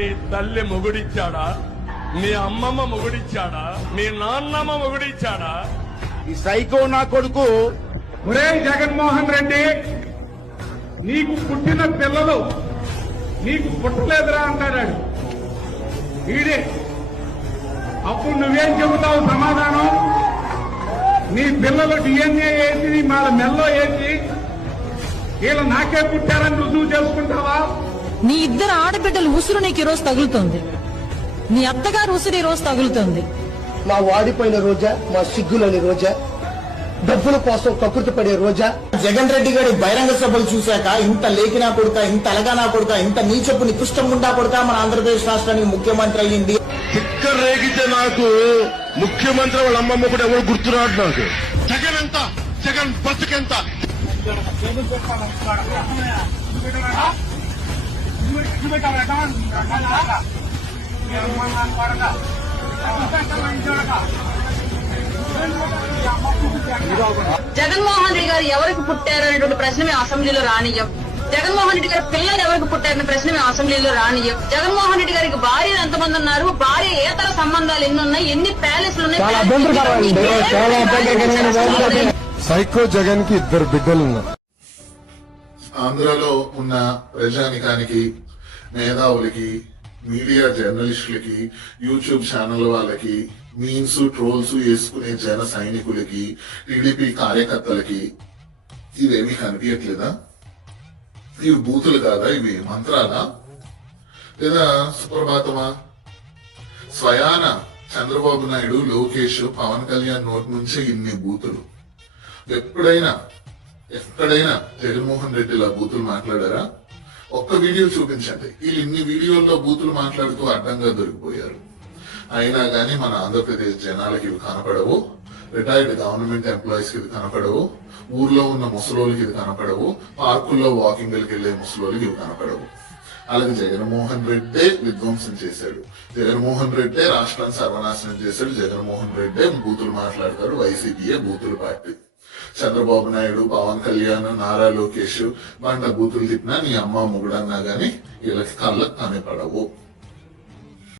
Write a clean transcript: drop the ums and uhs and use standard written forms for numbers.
నీ తల్లి మొగుడిచ్చాడా? నీ అమ్మమ్మ మొగుడిచ్చాడా? నీ నాన్నమ్మ మొగుడిచ్చాడా? ఈ సైకో నా కొడుకు ఒరే జగన్మోహన్ రెడ్డి, నీకు పుట్టిన పిల్లలు నీకు పుట్టలేదురా అంటాడు వీడే. అప్పుడు నువ్వేం చెబుతావు సమాధానం? నీ పిల్లలు DNA వేసి వాళ్ళ మెల్లో వేసి వీళ్ళు నాకే పుట్టారని రుజువు చేసుకుంటావా? నీ ఇద్దరు ఆడబిడ్డలు ఉసురు నీకు ఈ రోజు తగులుతోంది. నీ అత్తగారు ఉసురు ఈ రోజు తగులుతోంది. మా వాడిపోయిన రోజా, మా సిగ్గులోని రోజా, డబ్బుల కోసం కకృతి పడే రోజా. జగన్ రెడ్డి గారి బహిరంగ సభలు చూశాక ఇంత లేఖినా కొడుక, ఇంత అలగానా కొడుక, ఇంత నీచపు నికృష్టం గుండా కొడుక మన ఆంధ్రప్రదేశ్ రాష్ట్రానికి ముఖ్యమంత్రి అయ్యింది. తిక్క రేగితే నాకు ముఖ్యమంత్రి వాళ్ళ అమ్మమ్మ కూడా ఎవరు గుర్తురాడు నాకు. జగన్ ఎంత, జగన్ బతుకెంత. జగన్మోహన్ రెడ్డి గారు ఎవరికి పుట్టారు అనేటువంటి ప్రశ్న మేము అసెంబ్లీలో రానియం. జగన్మోహన్ రెడ్డి గారి పిల్లలు ఎవరికి పుట్టారనే ప్రశ్న మేము అసెంబ్లీలో రానియం. జగన్మోహన్ రెడ్డి గారికి భార్యలు ఎంతమంది ఉన్నారు, భార్య ఏతర సంబంధాలు ఎన్ని ఉన్నాయి, ఎన్ని ప్యాలెస్లు ఉన్నాయి. సైకో జగన్ కి 2 బిడ్డలు ఉన్నారు. ఆంధ్రలో ఉన్న ప్రజానికానికి, మేధావులకి, మీడియా జర్నలిస్టులకి, యూట్యూబ్ ఛానల్ వాళ్ళకి, మీమ్స్ ట్రోల్స్ వేసుకునే జన సైనికులకి, టీడీపీ కార్యకర్తలకి ఇవేమీ కనిపించట్లేదా? ఇవి బూతులు కాదా? ఇవి మంత్రాలా లేదా సుప్రభాతమా? స్వయాన చంద్రబాబు నాయుడు, లోకేష్, పవన్ కళ్యాణ్ నోటి నుంచే ఇన్ని బూతులు. ఎక్కడైనా జగన్మోహన్ రెడ్డి ఇలా బూతులు మాట్లాడారా? ఒక్క వీడియో చూపించండి. వీళ్ళు ఇన్ని వీడియోల్లో బూతులు మాట్లాడుతూ అడ్డంగా దొరికిపోయారు. అయినా గానీ మన ఆంధ్రప్రదేశ్ జనాలకి ఇవి కనపడవు, రిటైర్డ్ గవర్నమెంట్ ఎంప్లాయీస్ కి ఇది కనపడవు, ఊర్లో ఉన్న ముసలోళ్ళకి ఇది కనపడవు, పార్కుల్లో వాకింగ్లకి వెళ్లే ముసలోళ్ళకి ఇవి కనపడవు. అలాగే జగన్మోహన్ రెడ్డే విధ్వంసం చేశాడు, జగన్మోహన్ రెడ్డే రాష్ట్రాన్ని సర్వనాశనం చేశాడు, జగన్మోహన్ రెడ్డే బూతులు మాట్లాడతాడు, వైసీపీయే బూతులు పార్టీ. చంద్రబాబు నాయుడు, పవన్ కళ్యాణ్, నారా లోకేష్ బండ బూతులు తిట్టినా నీ అమ్మ మొగుడన్నా గానీ వీళ్ళకి కళ్ళకు కనపడవు.